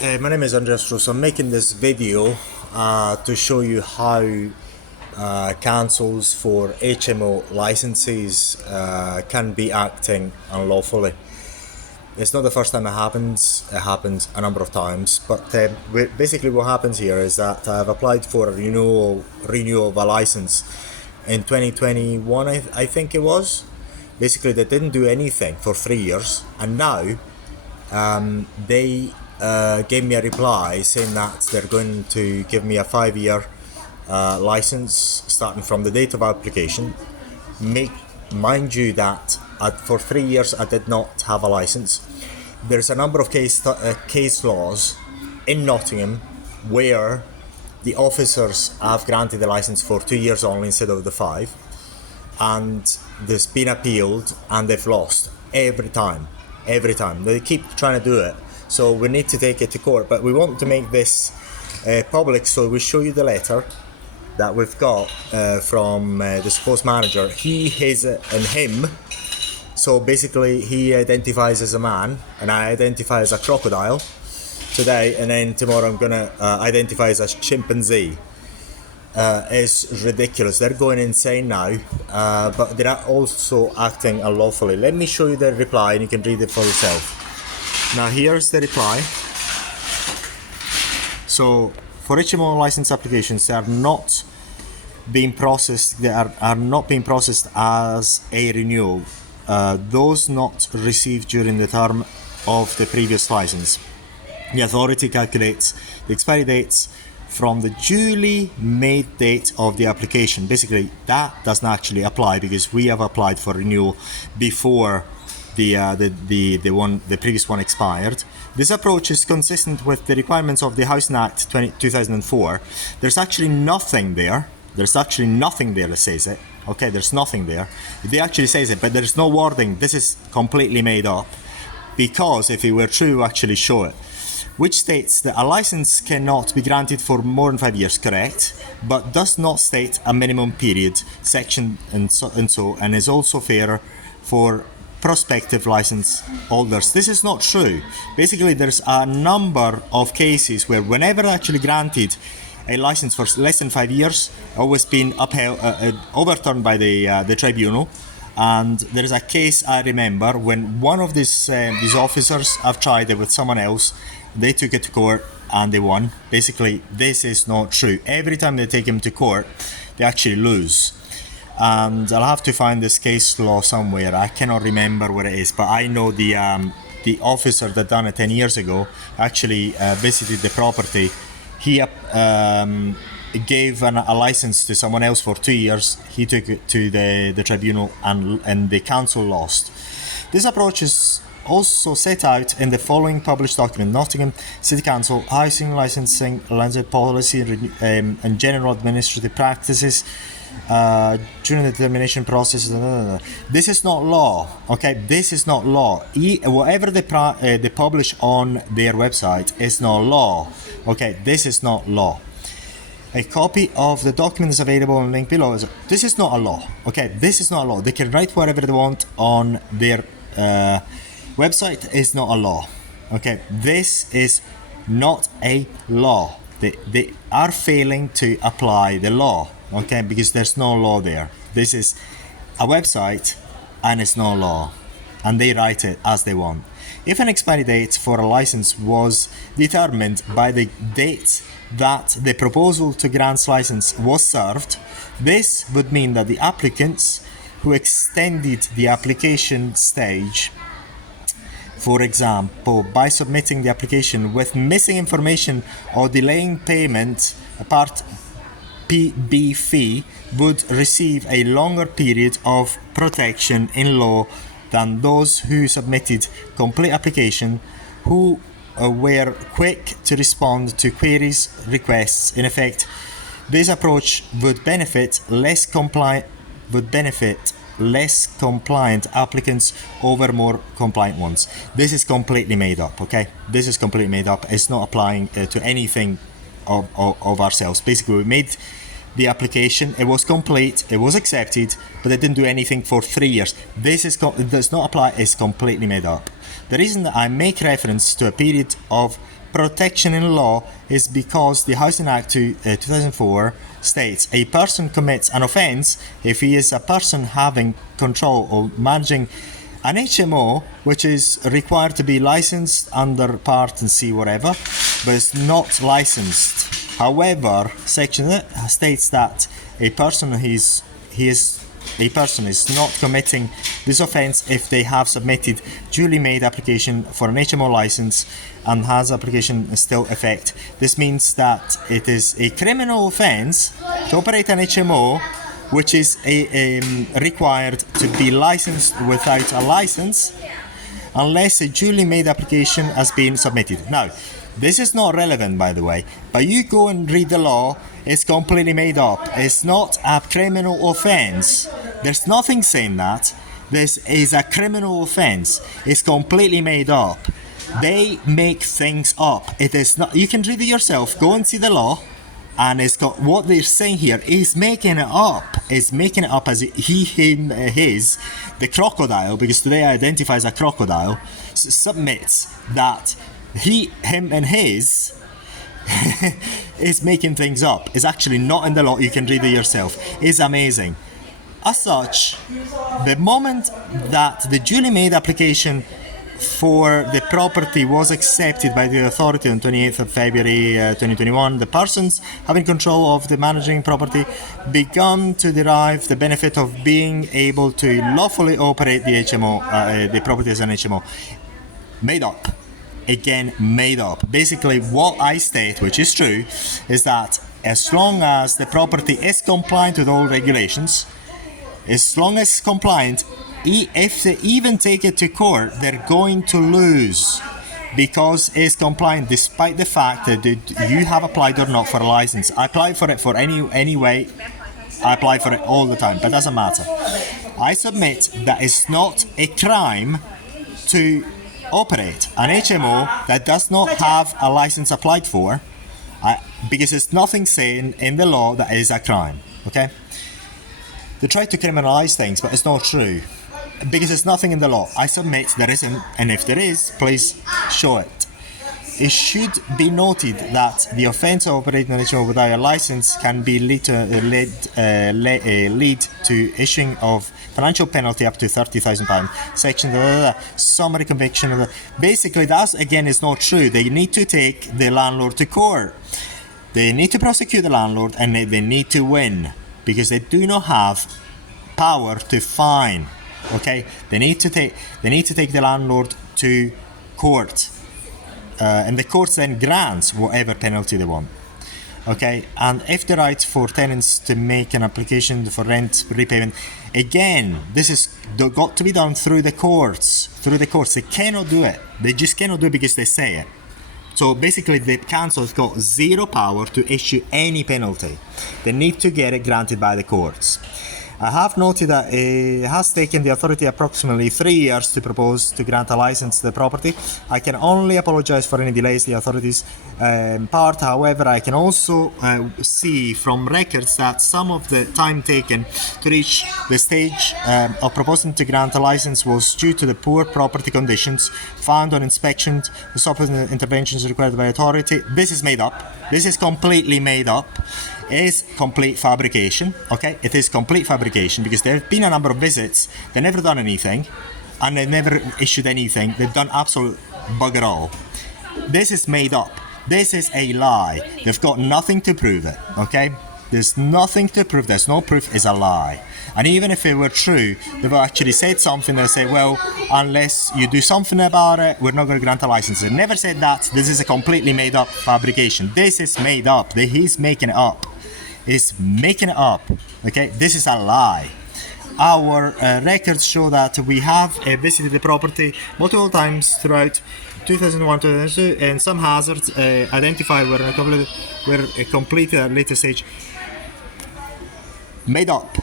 My name is Andreas Russo. I'm making this video to show you how councils for HMO licenses can be acting unlawfully. It's not the first time it happens a number of times, but basically what happens here is that I've applied for a renewal of a license in 2021, I think it was. Basically they didn't do anything for 3 years, and now they gave me a reply saying that they're going to give me a 5-year license starting from the date of application. Mind you that for 3 years I did not have a license. There's a number of case laws in Nottingham where the officers have granted the license for 2 years only instead of the 5, and there's been appealed and they've lost every time. They keep trying to do it, so we need to take it to court, but we want to make this public, so we show you the letter that we've got from the supposed manager. He, his and him. So basically he identifies as a man and I identify as a crocodile today, and then tomorrow I'm gonna identify as a chimpanzee. Is ridiculous. They're going insane now, but they're also acting unlawfully. Let me show you the reply and you can read it for yourself. Now here's the reply. So for HMO license applications, they are not being processed. They are not being processed as a renewal. Those not received during the term of the previous license. The authority calculates the expiry dates from the duly made date of the application. Basically, that doesn't actually apply because we have applied for renewal before the previous one expired. This approach is consistent with the requirements of the Housing Act 2004. There's actually nothing there. There's actually nothing there that says it. Okay, there's nothing there. It actually says it, but there's no wording. This is completely made up, because if it were true, actually show it. Which states that a license cannot be granted for more than 5 years, correct, but does not state a minimum period, section and is also fair for prospective license holders. This is not true. Basically, there's a number of cases where whenever actually granted a license for less than 5 years, always been overturned by the tribunal. And there is a case I remember when one of these officers have tried it with someone else. They took it to court and they won. Basically, this is not true. Every time they take him to court, they actually lose. And I'll have to find this case law somewhere. I cannot remember where it is, but I know the officer that done it 10 years ago actually visited the property. He gave a license to someone else for 2 years. He took it to the tribunal and the council lost. This approach is also set out in the following published document: Nottingham City Council Housing Licensing Policy and General Administrative Practices during the determination process. This is not law, okay? This is not law. Whatever they publish on their website is not law, okay? This is not law. A copy of the document is available on link below. This is not a law, okay? This is not a law. They can write whatever they want on their website. Is not a law, okay? This is not a law. They are failing to apply the law, okay? Because there's no law there. This is a website and it's no law, and they write it as they want. If an expiry date for a license was determined by the date that the proposal to grant license was served, this would mean that the applicants who extended the application stage, for example, by submitting the application with missing information or delaying payment, Part B fee, would receive a longer period of protection in law than those who submitted complete application, who were quick to respond to queries, requests. In effect, this approach would benefit less compliant applicants over more compliant ones. This is completely made up, okay? This is completely made up. It's not applying to anything of ourselves. Basically, we made the application, it was complete, it was accepted, but they didn't do anything for 3 years. This does not apply, it's completely made up. The reason that I make reference to a period of protection in law is because the Housing Act 2004 states a person commits an offence if he is a person having control or managing an HMO which is required to be licensed under Part C whatever, but is not licensed. However, section states that a person is not committing this offence if they have submitted duly made application for an HMO license and has application still effect. This means that it is a criminal offence to operate an HMO which is required to be licensed without a license unless a duly made application has been submitted. Now, this is not relevant, by the way, but you go and read the law, it's completely made up. It's not a criminal offence. There's nothing saying that. This is a criminal offence. It's completely made up. They make things up. It is not. You can read it yourself. Go and see the law. And it's got what they're saying here is making it up. It's making it up as he, him, his. The crocodile, because today I identify as a crocodile, submits that he, him, and his is making things up. It's actually not in the law. You can read it yourself. It's amazing. As such, the moment that the duly made application for the property was accepted by the authority on 28th of February 2021, the persons having control of the managing property began to derive the benefit of being able to lawfully operate the HMO, the property as an HMO. Made up. Again, made up. Basically, what I state, which is true, is that as long as the property is compliant with all regulations, as long as it's compliant, if they even take it to court, they're going to lose because it's compliant despite the fact that you have applied or not for a license. I apply for it for any way. I apply for it all the time, but it doesn't matter. I submit that it's not a crime to operate an HMO that does not have a license applied for, because there's nothing saying in the law that it is a crime. Okay? They try to criminalize things, but it's not true. Because there's nothing in the law. I submit there isn't, and if there is, please show it. It should be noted that the offence of operating an HMO without a license can be lead to issuing of financial penalty up to £30,000. Section summary conviction. Basically, that again is not true. They need to take the landlord to court. They need to prosecute the landlord, and they need to win because they do not have power to fine. Okay, they need to take the landlord to court, and the court then grants whatever penalty they want. Okay, and if the right for tenants to make an application for rent repayment, again, this is got to be done through the courts. Through the courts, they cannot do it. They just cannot do it because they say it. So basically, the council has got zero power to issue any penalty. They need to get it granted by the courts. I have noted that it has taken the authority approximately 3 years to propose to grant a license to the property. I can only apologise for any delays the authorities' part. However, I can also see from records that some of the time taken to reach the stage of proposing to grant a license was due to the poor property conditions found on inspection, the subsequent interventions required by authority. This is made up. This is completely made up. It is complete fabrication, okay? It is complete fabrication because there have been a number of visits, they've never done anything, and they've never issued anything. They've done absolute bugger all. This is made up. This is a lie. They've got nothing to prove it, okay? There's nothing to prove. There's no proof. It's a lie. And even if it were true, they've actually said something. They say, well, unless you do something about it, we're not going to grant a license. They never said that. This is a completely made up fabrication. This is made up. He's making it up. He's making it up. Okay, this is a lie. Our records show that we have visited the property multiple times throughout 2001 to 2002, and some hazards identified were completed at a later stage. Made up,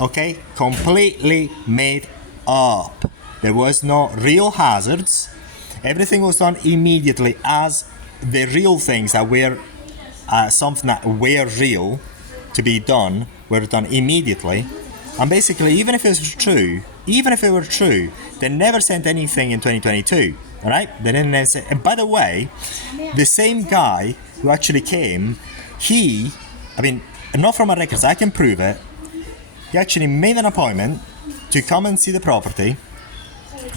okay? Completely made up. There was no real hazards. Everything was done immediately as the real things that were something that were real to be done were done immediately. And basically, even if it were true, they never sent anything in 2022. All right, they didn't say. And by the way, the same guy who actually came, not from my records, I can prove it. He actually made an appointment to come and see the property,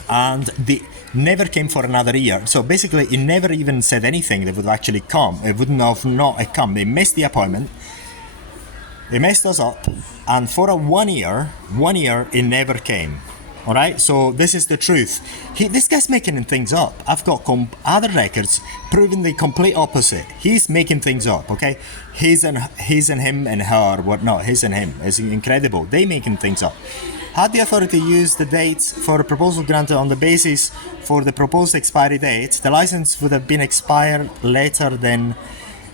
and they never came for another year. So basically, he never even said anything. They would actually come. It wouldn't have not come. They missed the appointment. They messed us up, and for a 1 year, he never came. All right, so this is the truth. This guy's making things up. I've got other records proving the complete opposite. He's making things up. Okay, his and him and her, whatnot. His and him. It's incredible. They making things up. Had the authority used the dates for a proposal granted on the basis for the proposed expiry date, the license would have been expired later than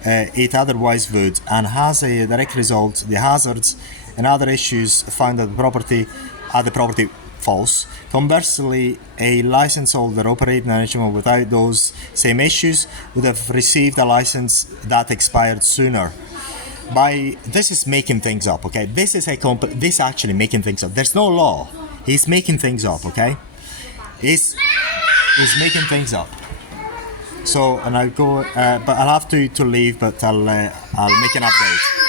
it otherwise would, and has a direct result. The hazards and other issues found at the property false. Conversely, a license holder operating an arrangement without those same issues would have received a license that expired sooner. This is making things up, okay? This is actually making things up. There's no law. He's making things up, okay? He's making things up. So, and I'll go, but I'll have to leave, but I'll make an update.